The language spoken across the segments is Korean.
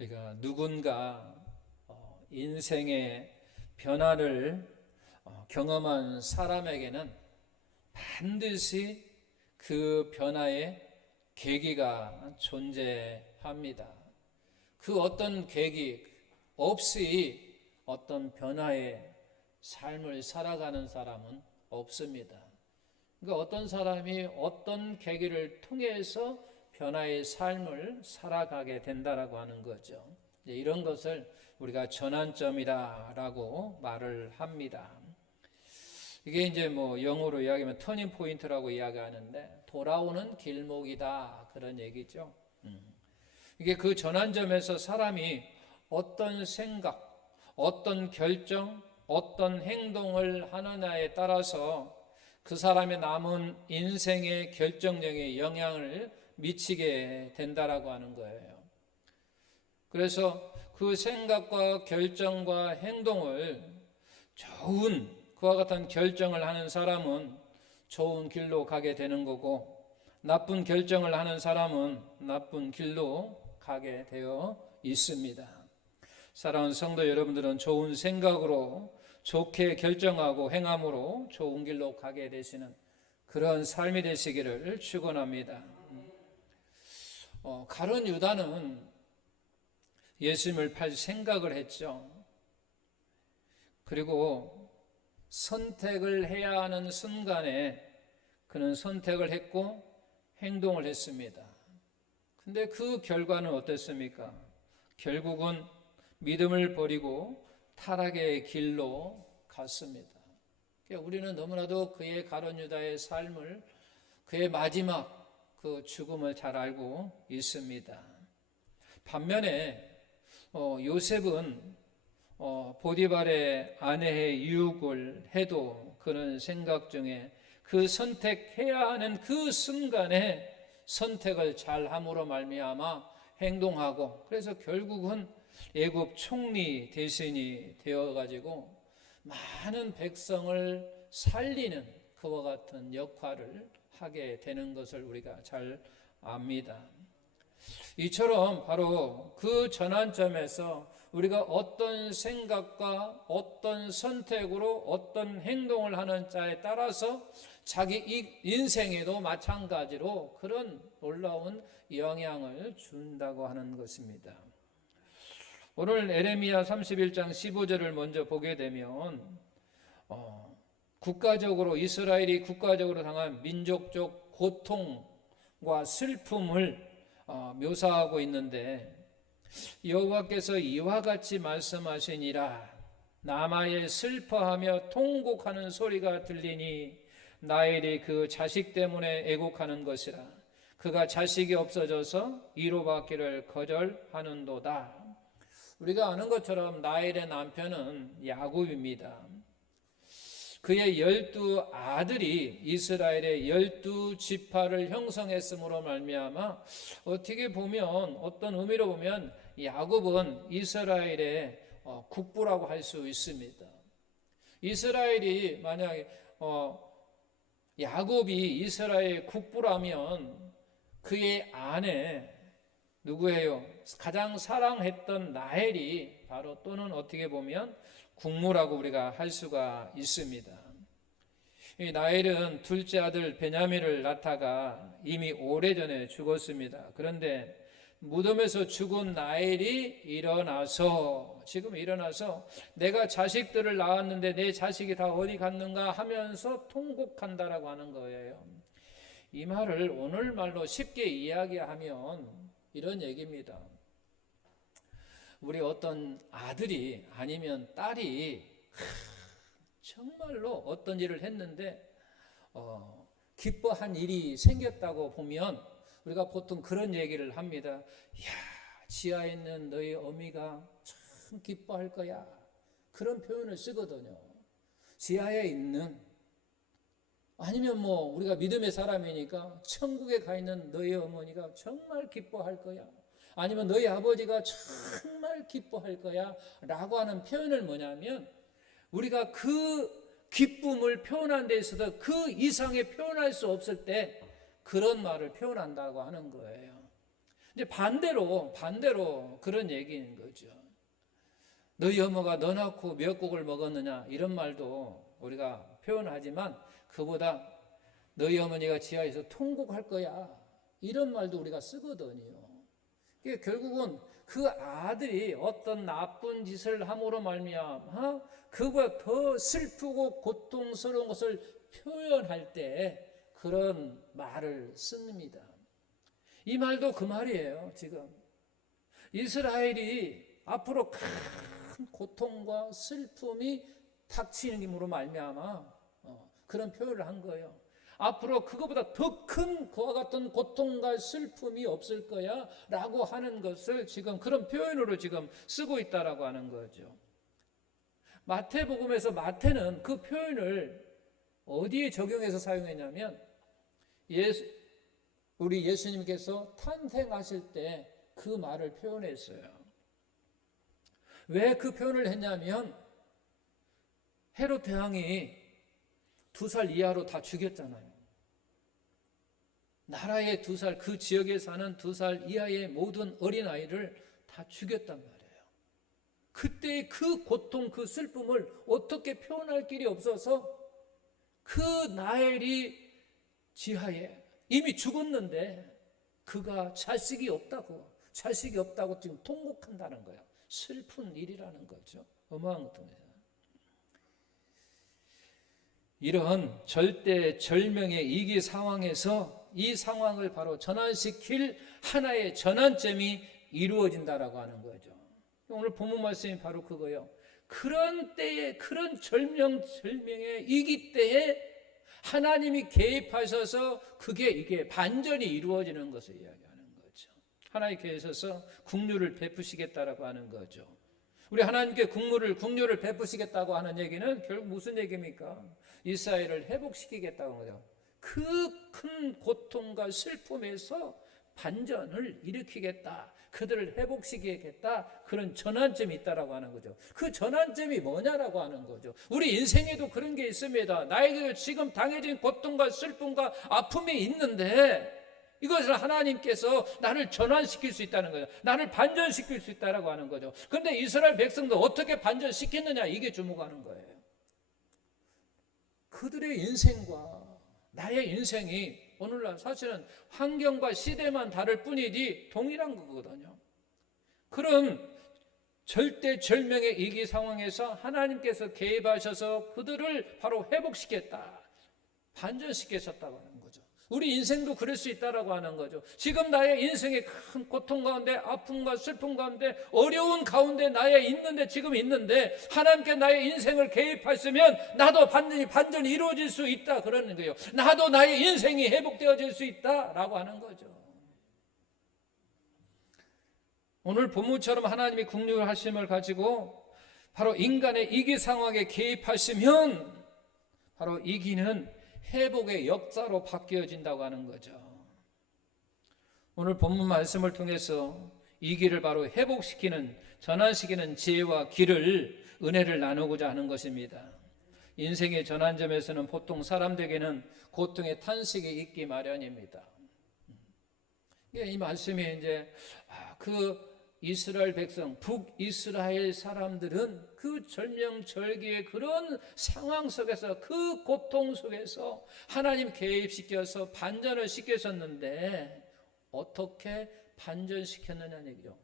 우리가 누군가 인생의 변화를 경험한 사람에게는 반드시 그 변화의 계기가 존재합니다. 그 어떤 계기 없이 어떤 변화의 삶을 살아가는 사람은 없습니다. 그러니까 어떤 사람이 어떤 계기를 통해서 변화의 삶을 살아가게 된다라고 하는 거죠. 이런 것을 우리가 전환점이다라고 말을 합니다. 이게 이제 영어로 이야기하면 터닝 포인트라고 이야기하는데 돌아오는 길목이다 그런 얘기죠. 이게 그 전환점에서 사람이 어떤 생각, 어떤 결정, 어떤 행동을 하느냐에 따라서 그 사람의 남은 인생의 결정력에 영향을 미치게 된다라고 하는 거예요. 그래서 그 생각과 결정과 행동을 좋은 그와 같은 결정을 하는 사람은 좋은 길로 가게 되는 거고, 나쁜 결정을 하는 사람은 나쁜 길로 가게 되어 있습니다. 사랑하는 성도 여러분들은 좋은 생각으로 좋게 결정하고 행함으로 좋은 길로 가게 되시는 그런 삶이 되시기를 축원합니다. 가룟 유다는 예수님을 팔 생각을 했죠. 그리고 선택을 해야 하는 순간에 그는 선택을 했고 행동을 했습니다. 근데 그 결과는 어땠습니까? 결국은 믿음을 버리고 타락의 길로 갔습니다. 그러니까 우리는 너무나도 그의 가룟 유다의 삶을, 그의 마지막 그 죽음을 잘 알고 있습니다. 반면에 요셉은 보디발의 아내의 유혹을 해도 그는 생각 중에 그 선택해야 하는 그 순간에 선택을 잘함으로 말미암아 행동하고, 그래서 결국은 애굽 총리 대신이 되어가지고 많은 백성을 살리는 그와 같은 역할을 하게 되는 것을 우리가 잘 압니다. 이처럼 바로 그 전환점에서 우리가 어떤 생각과 어떤 선택으로 어떤 행동을 하는 자에 따라서 자기 인생에도 마찬가지로 그런 놀라운 영향을 준다고 하는 것입니다. 오늘 에레미야 31장 15절을 먼저 보게 되면 국가적으로 이스라엘이 국가적으로 당한 민족적 고통과 슬픔을 묘사하고 있는데, 여호와께서 이와 같이 말씀하시니라. 남아에 슬퍼하며 통곡하는 소리가 들리니 나엘이 그 자식 때문에 애곡하는 것이라. 그가 자식이 없어져서 위로받기를 거절하는도다. 우리가 아는 것처럼 나엘의 남편은 야곱입니다. 그의 12 아들이 이스라엘의 12지파를 형성했으므로 말미암아 어떻게 보면, 어떤 의미로 보면 야곱은 이스라엘의 국부라고 할 수 있습니다. 이스라엘이 만약에 야곱이 이스라엘의 국부라면 그의 아내 누구예요? 가장 사랑했던 라헬이 바로, 또는 어떻게 보면 국무라고 우리가 할 수가 있습니다. 이 라헬은 둘째 아들 베냐민을 낳다가 이미 오래전에 죽었습니다. 그런데 무덤에서 죽은 라헬이 지금 일어나서 내가 자식들을 낳았는데 내 자식이 다 어디 갔는가 하면서 통곡한다라고 하는 거예요. 이 말을 오늘말로 쉽게 이야기하면 이런 얘기입니다. 우리 어떤 아들이 아니면 딸이 정말로 어떤 일을 했는데 기뻐한 일이 생겼다고 보면 우리가 보통 그런 얘기를 합니다. 야, 지하에 있는 너희 어미가 참 기뻐할 거야. 그런 표현을 쓰거든요. 지하에 있는, 아니면 우리가 믿음의 사람이니까 천국에 가 있는 너희 어머니가 정말 기뻐할 거야. 아니면 너희 아버지가 정말 기뻐할 거야 라고 하는 표현을 뭐냐면, 우리가 그 기쁨을 표현하는 데 있어서 그 이상의 표현할 수 없을 때 그런 말을 표현한다고 하는 거예요. 이제 반대로 그런 얘기인 거죠. 너희 어머가 너 낳고 미역국을 먹었느냐 이런 말도 우리가 표현하지만 그보다 너희 어머니가 지하에서 통곡할 거야 이런 말도 우리가 쓰거든요. 이게 결국은 그 아들이 어떤 나쁜 짓을 함으로 말미암아 그보다 더 슬프고 고통스러운 것을 표현할 때 그런 말을 씁니다. 이 말도 그 말이에요. 지금 이스라엘이 앞으로 큰 고통과 슬픔이 닥치는으로 말미암아 그런 표현을 한 거예요. 앞으로 그거보다 더 큰 그와 같은 고통과 슬픔이 없을 거야 라고 하는 것을 지금 그런 표현으로 지금 쓰고 있다라고 하는 거죠. 마태복음에서 마태는 그 표현을 어디에 적용해서 사용했냐면 우리 예수님께서 탄생하실 때 그 말을 표현했어요. 왜 그 표현을 했냐면 헤롯 대왕이 2살 이하로 다 죽였잖아요. 나라의 2살, 그 지역에 사는 2살 이하의 모든 어린아이를 다 죽였단 말이에요. 그때의 그 고통, 그 슬픔을 어떻게 표현할 길이 없어서 그 나엘이 지하에 이미 죽었는데 그가 자식이 없다고 지금 통곡한다는 거예요. 슬픈 일이라는 거죠. 어마어마한 고통이에요. 이런 절대절명의 위기 상황에서 이 상황을 바로 전환시킬 하나의 전환점이 이루어진다라고 하는 거죠. 오늘 본문 말씀이 바로 그거예요. 그런 때에, 그런 절명의 위기 때에 하나님이 개입하셔서 이게 반전이 이루어지는 것을 이야기하는 거죠. 하나님 계셔서 국류를 베푸시겠다라고 하는 거죠. 우리 하나님께 국류를 베푸시겠다고 하는 얘기는 결국 무슨 얘기입니까? 이스라엘을 회복시키겠다는 거죠. 그 큰 고통과 슬픔에서 반전을 일으키겠다. 그들을 회복시키겠다. 그런 전환점이 있다라고 하는 거죠. 그 전환점이 뭐냐라고 하는 거죠. 우리 인생에도 그런 게 있습니다. 나에게 지금 당해진 고통과 슬픔과 아픔이 있는데 이것을 하나님께서 나를 전환시킬 수 있다는 거예요. 나를 반전시킬 수 있다라고 하는 거죠. 그런데 이스라엘 백성도 어떻게 반전시켰느냐 이게 주목하는 거예요. 그들의 인생과 나의 인생이 오늘날 사실은 환경과 시대만 다를 뿐이지 동일한 거거든요. 그런 절대절명의 위기 상황에서 하나님께서 개입하셔서 그들을 바로 회복시켰다. 반전시키셨다고 하는 거죠. 우리 인생도 그럴 수 있다라고 하는 거죠. 지금 나의 인생의 큰 고통 가운데, 아픔과 슬픔 가운데, 어려운 가운데 지금 있는데 하나님께 나의 인생을 개입하시면 나도 반전이 이루어질 수 있다 그러는 거예요. 나도 나의 인생이 회복되어질 수 있다라고 하는 거죠. 오늘 본문처럼 하나님이 국률 하심을 가지고 바로 인간의 위기 상황에 개입하시면 바로 위기는 회복의 역사로 바뀌어진다고 하는 거죠. 오늘 본문 말씀을 통해서 위기를 바로 회복시키는, 전환시키는 지혜와 길을, 은혜를 나누고자 하는 것입니다. 인생의 전환점에서는 보통 사람들에게는 고통의 탄식이 있기 마련입니다. 이 말씀이 이제 이스라엘 백성, 북이스라엘 사람들은 그 절명절기의 그런 상황 속에서, 그 고통 속에서 하나님 개입시켜서 반전을 시켰었는데 어떻게 반전시켰느냐는 얘기죠.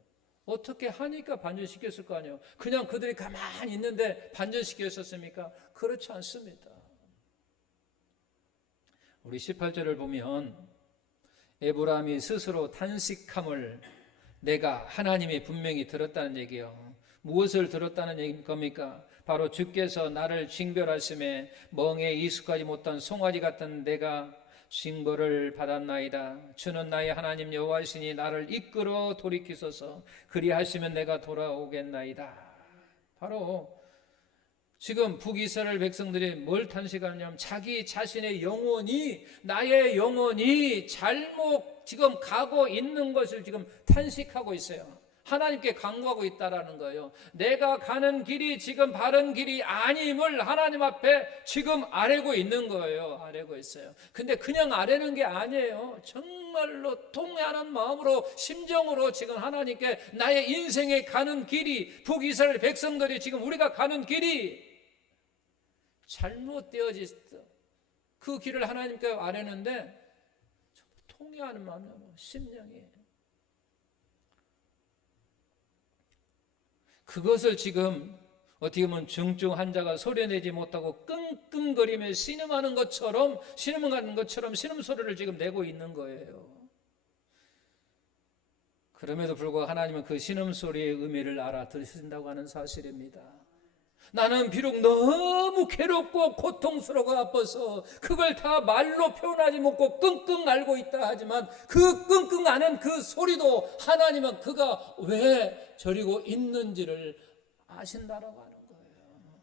어떻게 하니까 반전시켰을 거 아니에요. 그냥 그들이 가만히 있는데 반전시켰었습니까? 그렇지 않습니다. 우리 18절을 보면 에브라임이 스스로 탄식함을 내가 하나님이 분명히 들었다는 얘기요. 무엇을 들었다는 겁니까? 바로 주께서 나를 징벌하심에 멍에 익숙하지 못한 송아지 같은 내가 징벌을 받았나이다. 주는 나의 하나님 여호와시니 나를 이끌어 돌이키소서. 그리하시면 내가 돌아오겠나이다. 바로 지금 북이스라엘 백성들이 뭘 탄식하냐면 자기 자신의 영혼이, 나의 영혼이 잘못 지금 가고 있는 것을 지금 탄식하고 있어요. 하나님께 간구하고 있다라는 거예요. 내가 가는 길이 지금 바른 길이 아님을 하나님 앞에 지금 아뢰고 있는 거예요. 아뢰고 있어요. 근데 그냥 아뢰는 게 아니에요. 정말로 통회하는 마음으로, 심정으로 지금 하나님께 나의 인생에 가는 길이, 북이스라엘 백성들이 지금 우리가 가는 길이 잘못되어져 있어. 그 길을 하나님께 아뢰는데 통회하는 마음으로, 심령이. 그것을 지금 어떻게 보면 중증 환자가 소리내지 못하고 끙끙거리며 신음하는 것처럼 신음소리를 지금 내고 있는 거예요. 그럼에도 불구하고 하나님은 그 신음소리의 의미를 알아들으신다고 하는 사실입니다. 나는 비록 너무 괴롭고 고통스러워 아파서 그걸 다 말로 표현하지 못하고 끙끙 앓고 있다 하지만 그 끙끙 앓는 그 소리도 하나님은 그가 왜 저리고 있는지를 아신다라고 하는 거예요.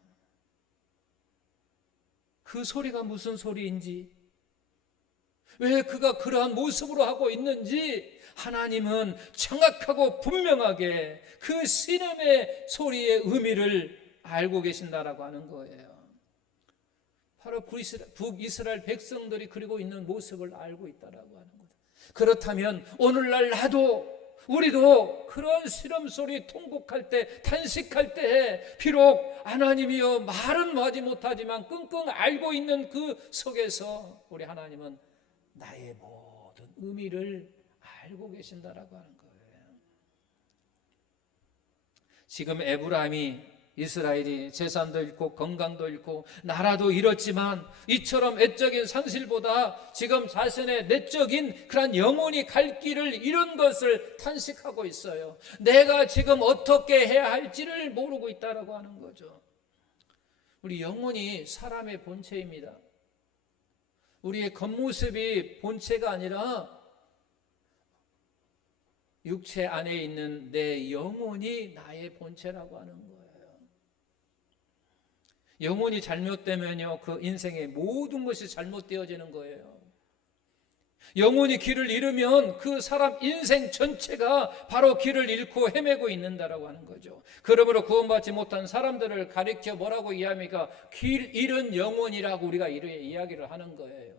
그 소리가 무슨 소리인지, 왜 그가 그러한 모습으로 하고 있는지 하나님은 정확하고 분명하게 그 신음의 소리의 의미를 알고 계신다라고 하는 거예요. 바로 북이스라엘 백성들이 그리고 있는 모습을 알고 있다라고 하는 거죠. 그렇다면 오늘날 우리도 그런 시름소리, 통곡할 때, 탄식할 때 비록 하나님이여 말은 하지 못하지만 끙끙 앓고 있는 그 속에서 우리 하나님은 나의 모든 의미를 알고 계신다라고 하는 거예요. 지금 에브라임이, 이스라엘이 재산도 잃고 건강도 잃고 나라도 잃었지만 이처럼 외적인 상실보다 지금 자신의 내적인 그런 영혼이 갈 길을 잃은 것을 탄식하고 있어요. 내가 지금 어떻게 해야 할지를 모르고 있다라고 하는 거죠. 우리 영혼이 사람의 본체입니다. 우리의 겉모습이 본체가 아니라 육체 안에 있는 내 영혼이 나의 본체라고 하는 거예요. 영혼이 잘못되면요, 그 인생의 모든 것이 잘못되어지는 거예요. 영혼이 길을 잃으면 그 사람 인생 전체가 바로 길을 잃고 헤매고 있는다라고 하는 거죠. 그러므로 구원받지 못한 사람들을 가리켜 뭐라고 이야기합니까? 길 잃은 영혼이라고 우리가 이야기를 하는 거예요.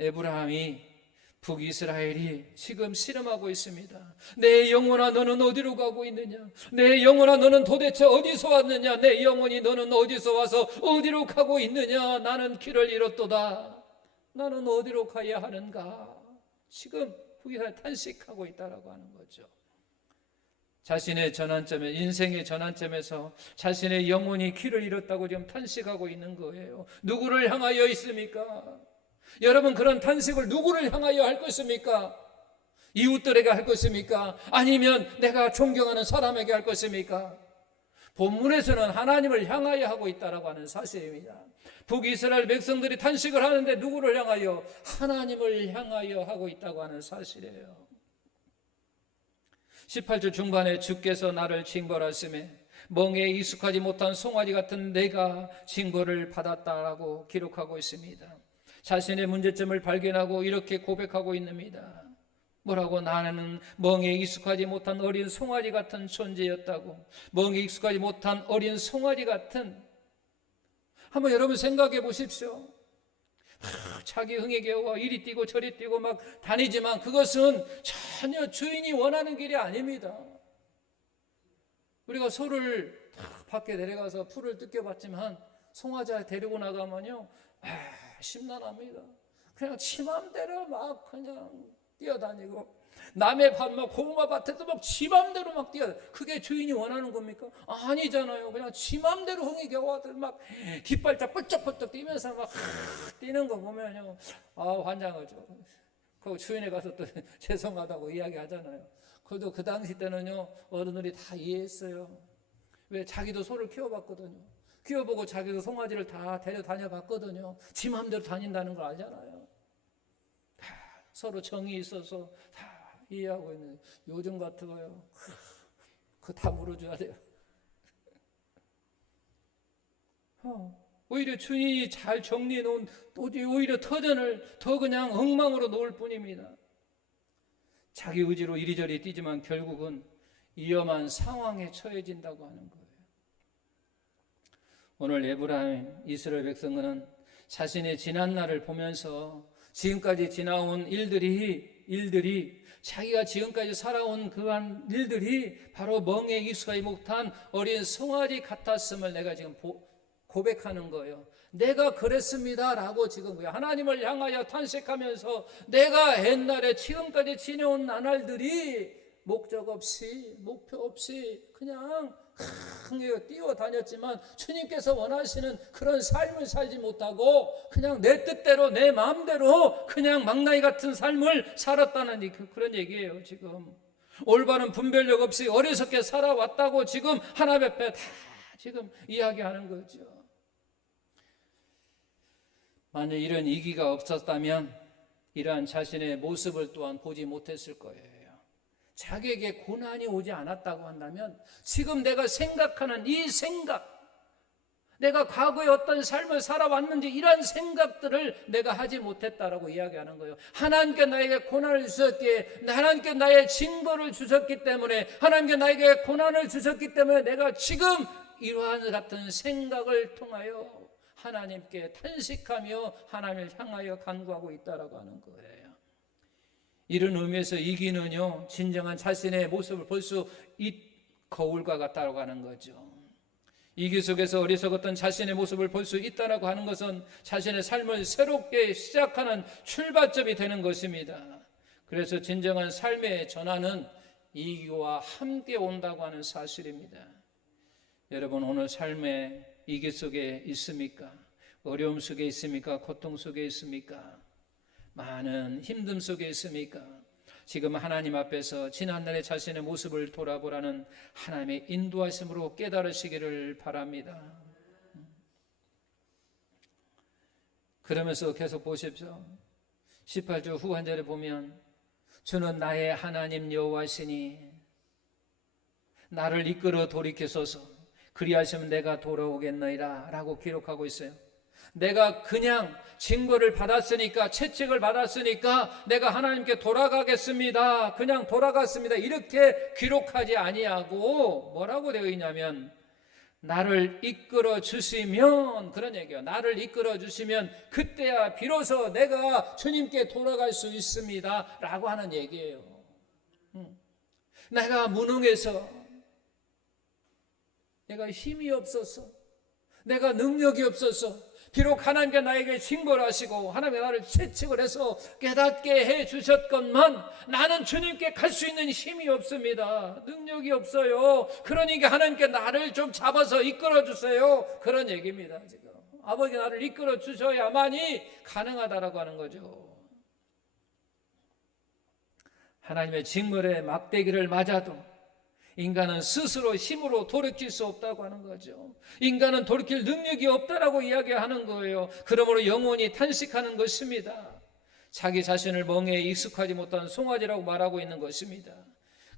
에브라임이, 북이스라엘이 지금 씨름하고 있습니다. 내 영혼아 너는 어디로 가고 있느냐? 내 영혼아 너는 도대체 어디서 왔느냐? 내 영혼이 너는 어디서 와서 어디로 가고 있느냐? 나는 길을 잃었도다. 나는 어디로 가야 하는가? 지금 북이스라엘 탄식하고 있다라고 하는 거죠. 자신의 전환점에, 인생의 전환점에서 자신의 영혼이 길을 잃었다고 지금 탄식하고 있는 거예요. 누구를 향하여 있습니까? 여러분, 그런 탄식을 누구를 향하여 할 것입니까? 이웃들에게 할 것입니까? 아니면 내가 존경하는 사람에게 할 것입니까? 본문에서는 하나님을 향하여 하고 있다라고 하는 사실입니다. 북이스라엘 백성들이 탄식을 하는데 누구를 향하여? 하나님을 향하여 하고 있다고 하는 사실이에요. 18절 중반에 주께서 나를 징벌하심에 멍에 익숙하지 못한 송아지 같은 내가 징벌을 받았다라고 기록하고 있습니다. 자신의 문제점을 발견하고 이렇게 고백하고 있습니다. 뭐라고? 나는 멍에 익숙하지 못한 어린 송아지 같은 존재였다고. 멍에 익숙하지 못한 어린 송아지 같은. 한번 여러분 생각해 보십시오. 자기 흥에 겨워 이리 뛰고 저리 뛰고 막 다니지만 그것은 전혀 주인이 원하는 길이 아닙니다. 우리가 소를 밖에 내려가서 풀을 뜯겨봤지만 송아지 데리고 나가면요, 심란합니다. 그냥 지 맘대로 막 그냥 뛰어다니고 남의 밭 막 고구마 밭에도 막 지 맘대로 막 뛰어. 그게 주인이 원하는 겁니까? 아니잖아요. 그냥 지 맘대로 흥이 겨워들 막 뒷발짝 펄쩍펄쩍 뛰면서 막 뛰는 거 보면요, 환장하죠. 그 주인에 가서 또 죄송하다고 이야기하잖아요. 그래도 그 당시 때는요, 어른들이 다 이해했어요. 왜? 자기도 소를 키워봤거든요. 키워보고 자기도 송아지를 다 데려다녀 봤거든요. 지 마음대로 다닌다는 걸 알잖아요. 다 서로 정이 있어서 다 이해하고 있는. 요즘 같으고요, 그거 다 물어줘야 돼요. 오히려 주인이 잘 정리해 놓은 오히려 터전을 더 그냥 엉망으로 놓을 뿐입니다. 자기 의지로 이리저리 뛰지만 결국은 위험한 상황에 처해진다고 하는 거예요. 오늘 에브라임 이스라엘 백성은 자신의 지난 날을 보면서 지금까지 지나온 일들이 자기가 지금까지 살아온 그한 일들이 바로 멍에 익숙하지 못한 어린 송아지 같았음을 내가 지금 고백하는 거예요. 내가 그랬습니다 라고 지금 하나님을 향하여 탄식하면서 내가 옛날에 지금까지 지내온 나날들이 목적 없이 목표 없이 그냥 뛰어다녔지만 주님께서 원하시는 그런 삶을 살지 못하고 그냥 내 뜻대로 내 마음대로 그냥 망나니 같은 삶을 살았다는 그런 얘기예요. 지금 올바른 분별력 없이 어리석게 살아왔다고 지금 하나님 앞에 다 지금 이야기하는 거죠. 만약 이런 이기가 없었다면 이러한 자신의 모습을 또한 보지 못했을 거예요. 자기에게 고난이 오지 않았다고 한다면 지금 내가 생각하는 이 생각, 내가 과거에 어떤 삶을 살아왔는지 이런 생각들을 내가 하지 못했다라고 이야기하는 거예요. 하나님께 나에게 고난을 주셨기에, 하나님께 나의 징벌을 주셨기 때문에, 하나님께 나에게 고난을 주셨기 때문에 내가 지금 이러한 같은 생각을 통하여 하나님께 탄식하며 하나님을 향하여 간구하고 있다라고 하는 거예요. 이런 의미에서 이기는요, 진정한 자신의 모습을 볼 수 거울과 같다고 하는 거죠. 이기 속에서 어리석었던 자신의 모습을 볼 수 있다라고 하는 것은 자신의 삶을 새롭게 시작하는 출발점이 되는 것입니다. 그래서 진정한 삶의 전환은 이기와 함께 온다고 하는 사실입니다. 여러분, 오늘 삶의 이기 속에 있습니까? 어려움 속에 있습니까? 고통 속에 있습니까? 많은 힘듦 속에 있습니까? 지금 하나님 앞에서 지난날의 자신의 모습을 돌아보라는 하나님의 인도하심으로 깨달으시기를 바랍니다. 그러면서 계속 보십시오. 18절 후반절에 보면 주는 나의 하나님 여호와시니 나를 이끌어 돌이키소서 그리하시면 내가 돌아오겠나이다 라고 기록하고 있어요. 내가 그냥 징벌을 받았으니까, 채찍을 받았으니까 내가 하나님께 돌아가겠습니다, 그냥 돌아갔습니다, 이렇게 기록하지 아니하고 뭐라고 되어 있냐면 나를 이끌어 주시면, 그런 얘기예요. 나를 이끌어 주시면 그때야 비로소 내가 주님께 돌아갈 수 있습니다 라고 하는 얘기예요. 내가 무능해서, 내가 힘이 없어서, 내가 능력이 없어서, 비록 하나님께 나에게 징벌하시고 하나님이 나를 채찍을 해서 깨닫게 해 주셨건만 나는 주님께 갈 수 있는 힘이 없습니다. 능력이 없어요. 그러니까 하나님께 나를 좀 잡아서 이끌어 주세요, 그런 얘기입니다. 지금 아버지 나를 이끌어 주셔야만이 가능하다라고 하는 거죠. 하나님의 징벌의 막대기를 맞아도 인간은 스스로 힘으로 돌이킬 수 없다고 하는 거죠. 인간은 돌이킬 능력이 없다라고 이야기하는 거예요. 그러므로 영원히 탄식하는 것입니다. 자기 자신을 멍에 익숙하지 못한 송아지라고 말하고 있는 것입니다.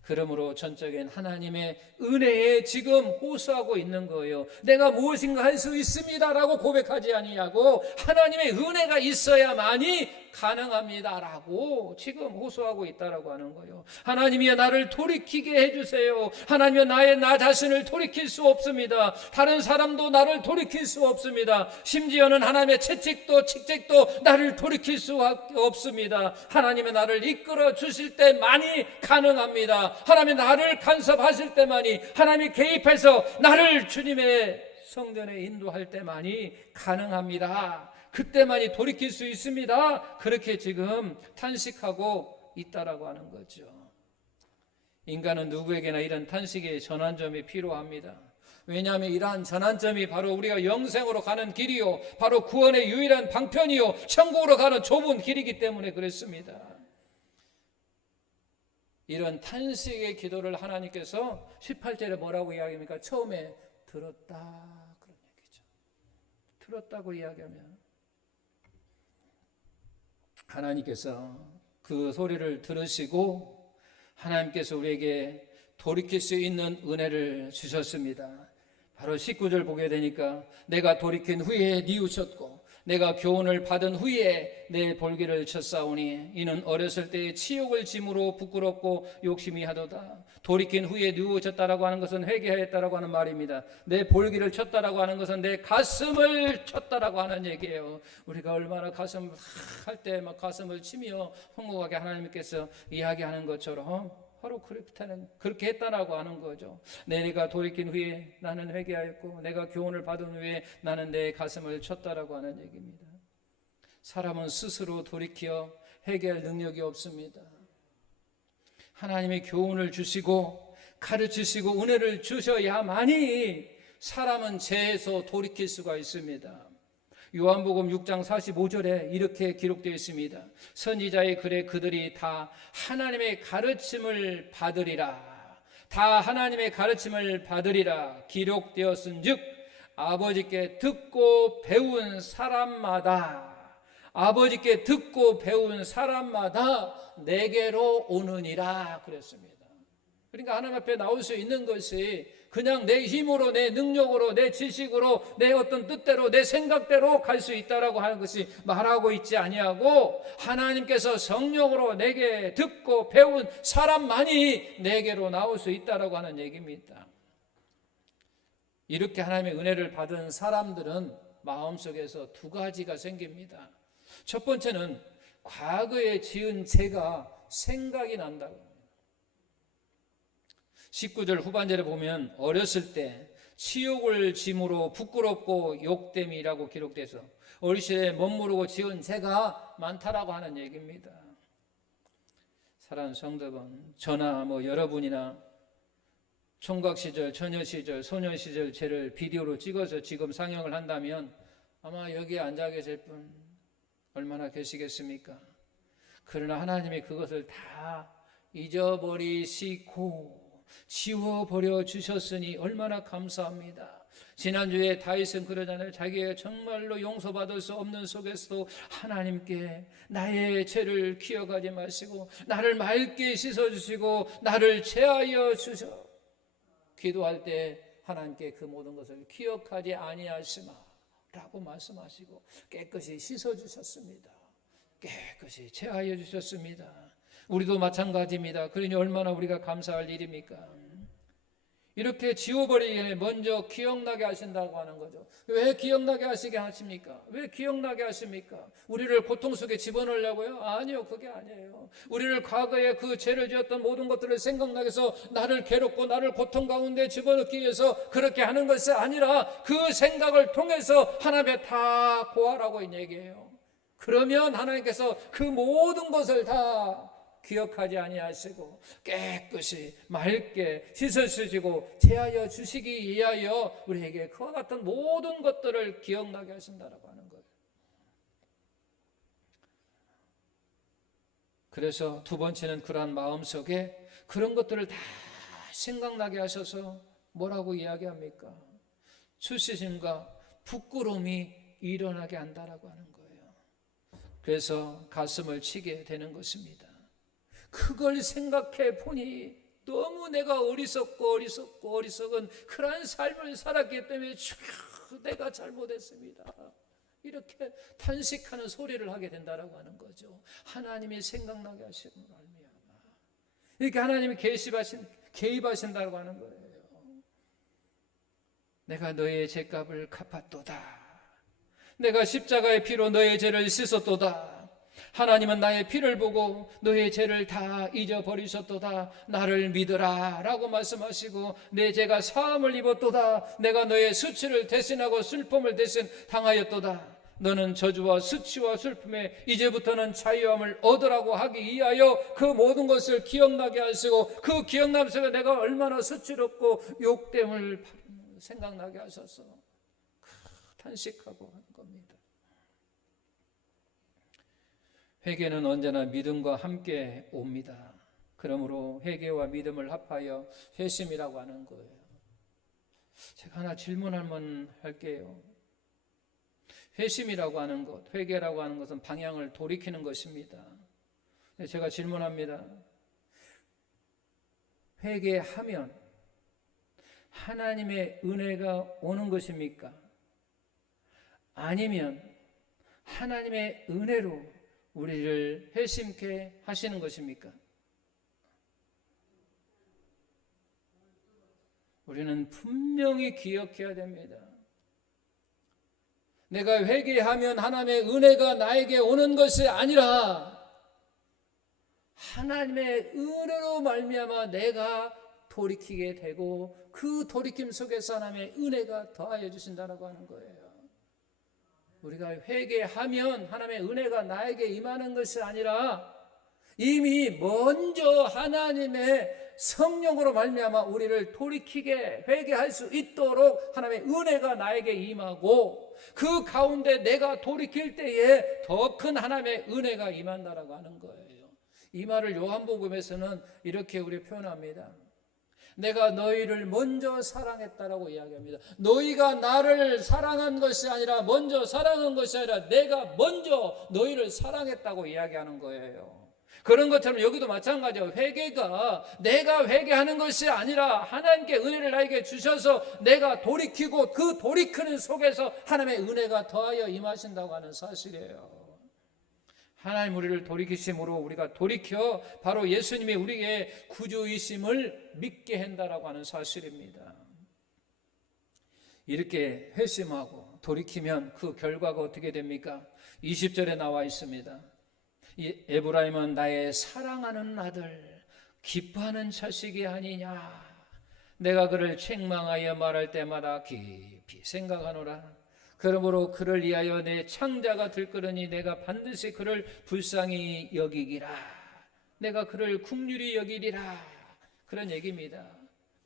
그러므로 전적인 하나님의 은혜에 지금 호소하고 있는 거예요. 내가 무엇인가 할 수 있습니다라고 고백하지 아니하고 하나님의 은혜가 있어야만이 가능합니다라고 지금 호소하고 있다라고 하는 거예요. 하나님이 나를 돌이키게 해주세요. 하나님이 나 자신을 돌이킬 수 없습니다. 다른 사람도 나를 돌이킬 수 없습니다. 심지어는 하나님의 채찍도 칙책도 나를 돌이킬 수 없습니다. 하나님이 나를 이끌어 주실 때만이 가능합니다. 하나님이 나를 간섭하실 때만이, 하나님이 개입해서 나를 주님의 성전에 인도할 때만이 가능합니다. 그때만이 돌이킬 수 있습니다. 그렇게 지금 탄식하고 있다라고 하는 거죠. 인간은 누구에게나 이런 탄식의 전환점이 필요합니다. 왜냐하면 이러한 전환점이 바로 우리가 영생으로 가는 길이요, 바로 구원의 유일한 방편이요, 천국으로 가는 좁은 길이기 때문에 그렇습니다. 이런 탄식의 기도를 하나님께서 18절에 뭐라고 이야기합니까? 처음에 들었다, 그런 얘기죠. 들었다고 이야기하면 하나님께서 그 소리를 들으시고 하나님께서 우리에게 돌이킬 수 있는 은혜를 주셨습니다. 바로 19절 보게 되니까 내가 돌이킨 후에 뉘우쳤고 내가 교훈을 받은 후에 내 볼기를 쳤사오니 이는 어렸을 때의 치욕을 짐으로 부끄럽고 욕심이 하도다. 돌이킨 후에 누워졌다라고 하는 것은 회개하였다라고 하는 말입니다. 내 볼기를 쳤다라고 하는 것은 내 가슴을 쳤다라고 하는 얘기예요. 우리가 얼마나 가슴 할 때 막 가슴을 치며 흥곡하게 하나님께서 이야기하는 것처럼 바로 그렇게 했다라고 하는 거죠. 내가 돌이킨 후에 나는 회개하였고 내가 교훈을 받은 후에 나는 내 가슴을 쳤다라고 하는 얘기입니다. 사람은 스스로 돌이켜 회개할 능력이 없습니다. 하나님의 교훈을 주시고 가르치시고 은혜를 주셔야만이 사람은 죄에서 돌이킬 수가 있습니다. 요한복음 6장 45절에 이렇게 기록되어 있습니다. 선지자의 글에 그들이 다 하나님의 가르침을 받으리라. 다 하나님의 가르침을 받으리라. 기록되었은즉 아버지께 듣고 배운 사람마다 아버지께 듣고 배운 사람마다 내게로 오느니라 그랬습니다. 그러니까 하나님 앞에 나올 수 있는 것이 그냥 내 힘으로, 내 능력으로, 내 지식으로, 내 어떤 뜻대로, 내 생각대로 갈 수 있다라고 하는 것이 말하고 있지 아니하고 하나님께서 성령으로 내게 듣고 배운 사람만이 내게로 나올 수 있다라고 하는 얘기입니다. 이렇게 하나님의 은혜를 받은 사람들은 마음속에서 두 가지가 생깁니다. 첫 번째는 과거에 지은 죄가 생각이 난다고. 19절 후반절에 보면 어렸을 때 치욕을 짐으로 부끄럽고 욕됨이라고 기록돼서 어렸을 때 멋모르고 지은 죄가 많다라고 하는 얘기입니다. 사랑하는 성도분, 저나 여러분이나 총각 시절, 처녀 시절, 소년 시절 죄를 비디오로 찍어서 지금 상영을 한다면 아마 여기에 앉아 계실 분 얼마나 계시겠습니까? 그러나 하나님이 그것을 다 잊어버리시고 지워버려 주셨으니 얼마나 감사합니다. 지난주에 다윗은 그러잖아요. 자기의 정말로 용서받을 수 없는 속에서도 하나님께 나의 죄를 기억하지 마시고 나를 맑게 씻어주시고 나를 제하여 주셔. 기도할 때 하나님께 그 모든 것을 기억하지 아니하시마 라고 말씀하시고 깨끗이 씻어주셨습니다. 깨끗이 제하여 주셨습니다. 우리도 마찬가지입니다. 그러니 얼마나 우리가 감사할 일입니까? 이렇게 지워버리기에 먼저 기억나게 하신다고 하는 거죠. 왜 기억나게 하시게 하십니까? 왜 기억나게 하십니까? 우리를 고통 속에 집어넣으려고요? 아니요, 그게 아니에요. 우리를 과거에 그 죄를 지었던 모든 것들을 생각나게 해서 나를 괴롭고 나를 고통 가운데 집어넣기 위해서 그렇게 하는 것이 아니라 그 생각을 통해서 하나님의 다 고하라고 얘기해요. 그러면 하나님께서 그 모든 것을 다 기억하지 아니하시고 깨끗이 맑게 씻어주시고 제하여 주시기 위하여 우리에게 그와 같은 모든 것들을 기억나게 하신다라고 하는 거예요. 그래서 두 번째는 그러한 마음속에 그런 것들을 다 생각나게 하셔서 뭐라고 이야기합니까? 수치심과 부끄러움이 일어나게 한다라고 하는 거예요. 그래서 가슴을 치게 되는 것입니다. 그걸 생각해 보니 너무 내가 어리석은 그러한 삶을 살았기 때문에 주여 내가 잘못했습니다. 이렇게 탄식하는 소리를 하게 된다라고 하는 거죠. 하나님이 생각나게 하시는 말미암아. 이렇게 하나님이 개입하신다고 하는 거예요. 내가 너의 죄값을 갚았도다. 내가 십자가의 피로 너의 죄를 씻었도다. 하나님은 나의 피를 보고 너의 죄를 다 잊어버리셨도다. 나를 믿으라 라고 말씀하시고 내 죄가 사함을 입었도다. 내가 너의 수치를 대신하고 슬픔을 대신 당하였도다. 너는 저주와 수치와 슬픔에 이제부터는 자유함을 얻으라고 하기 위하여 그 모든 것을 기억나게 하시고 그 기억남 속에 내가 얼마나 수치롭고 욕됨을 생각나게 하셔서 탄식하고 하는 겁니다. 회개는 언제나 믿음과 함께 옵니다. 그러므로 회개와 믿음을 합하여 회심이라고 하는 거예요. 제가 하나 질문 한번 할게요. 회심이라고 하는 것, 회개라고 하는 것은 방향을 돌이키는 것입니다. 제가 질문합니다. 회개하면 하나님의 은혜가 오는 것입니까? 아니면 하나님의 은혜로 우리를 회심케 하시는 것입니까? 우리는 분명히 기억해야 됩니다. 내가 회개하면 하나님의 은혜가 나에게 오는 것이 아니라 하나님의 은혜로 말미암아 내가 돌이키게 되고 그 돌이킴 속에서 하나님의 은혜가 더하여 주신다라고 하는 거예요. 우리가 회개하면 하나님의 은혜가 나에게 임하는 것이 아니라 이미 먼저 하나님의 성령으로 말미암아 우리를 돌이키게 회개할 수 있도록 하나님의 은혜가 나에게 임하고 그 가운데 내가 돌이킬 때에 더 큰 하나님의 은혜가 임한다라고 하는 거예요. 이 말을 요한복음에서는 이렇게 우리 표현합니다. 내가 너희를 먼저 사랑했다라고 이야기합니다. 너희가 나를 사랑한 것이 아니라 먼저 사랑한 것이 아니라 내가 먼저 너희를 사랑했다고 이야기하는 거예요. 그런 것처럼 여기도 마찬가지예요. 회개가 내가 회개하는 것이 아니라 하나님께 은혜를 나에게 주셔서 내가 돌이키고 그 돌이키는 속에서 하나님의 은혜가 더하여 임하신다고 하는 사실이에요. 하나님 우리를 돌이키심으로 우리가 돌이켜 바로 예수님이 우리의 구주이심을 믿게 한다라고 하는 사실입니다. 이렇게 회심하고 돌이키면 그 결과가 어떻게 됩니까? 20절에 나와 있습니다. 이 에브라임은 나의 사랑하는 아들 기뻐하는 자식이 아니냐. 내가 그를 책망하여 말할 때마다 깊이 생각하노라. 그러므로 그를 위하여 내 창자가 들끓으니 내가 반드시 그를 불쌍히 여기기라. 내가 그를 긍휼히 여기리라. 그런 얘기입니다.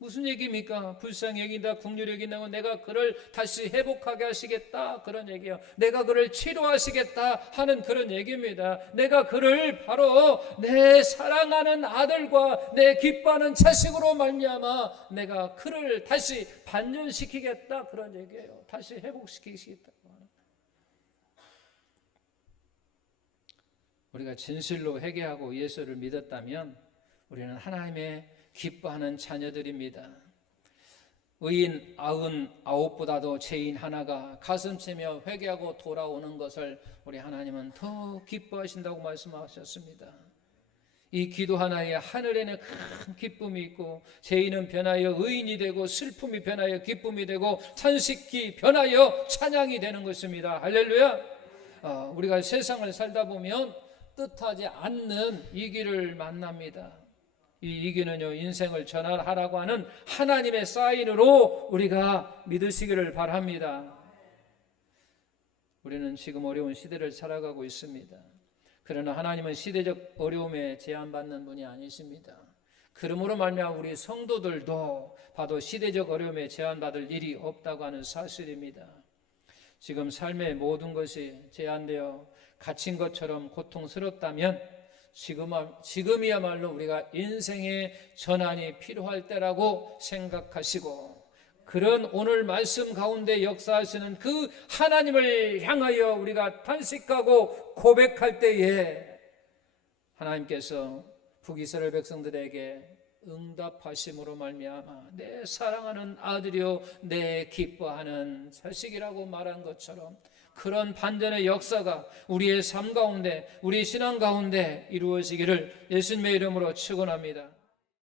무슨 얘기입니까? 불쌍히 여긴다, 긍휼히 여긴다고 내가 그를 다시 회복하게 하시겠다 그런 얘기예요. 내가 그를 치료하시겠다 하는 그런 얘기입니다. 내가 그를 바로 내 사랑하는 아들과 내 기뻐하는 자식으로 말미암아 내가 그를 다시 반전시키겠다 그런 얘기예요. 다시 회복시키시겠다. 우리가 진실로 회개하고 예수를 믿었다면 우리는 하나님의 기뻐하는 자녀들입니다. 의인 99보다도 죄인 하나가 가슴치며 회개하고 돌아오는 것을 우리 하나님은 더 기뻐하신다고 말씀하셨습니다. 이 기도 하나에 하늘에는 큰 기쁨이 있고 죄인은 변하여 의인이 되고 슬픔이 변하여 기쁨이 되고 탄식이 변하여 찬양이 되는 것입니다. 할렐루야. 우리가 세상을 살다 보면 뜻하지 않는 위기를 만납니다. 이 위기는요 인생을 전환하라고 하는 하나님의 사인으로 우리가 믿으시기를 바랍니다. 우리는 지금 어려운 시대를 살아가고 있습니다. 그러나 하나님은 시대적 어려움에 제한받는 분이 아니십니다. 그러므로 말미암아 우리 성도들도 봐도 시대적 어려움에 제한받을 일이 없다고 하는 사실입니다. 지금 삶의 모든 것이 제한되어 갇힌 것처럼 고통스럽다면 지금이야말로 우리가 인생의 전환이 필요할 때라고 생각하시고 그런 오늘 말씀 가운데 역사하시는 그 하나님을 향하여 우리가 탄식하고 고백할 때에 하나님께서 북이스라엘 백성들에게 응답하심으로 말미암아 내 사랑하는 아들이요 내 기뻐하는 자식이라고 말한 것처럼 그런 반전의 역사가 우리의 삶 가운데 우리 신앙 가운데 이루어지기를 예수님의 이름으로 축원합니다.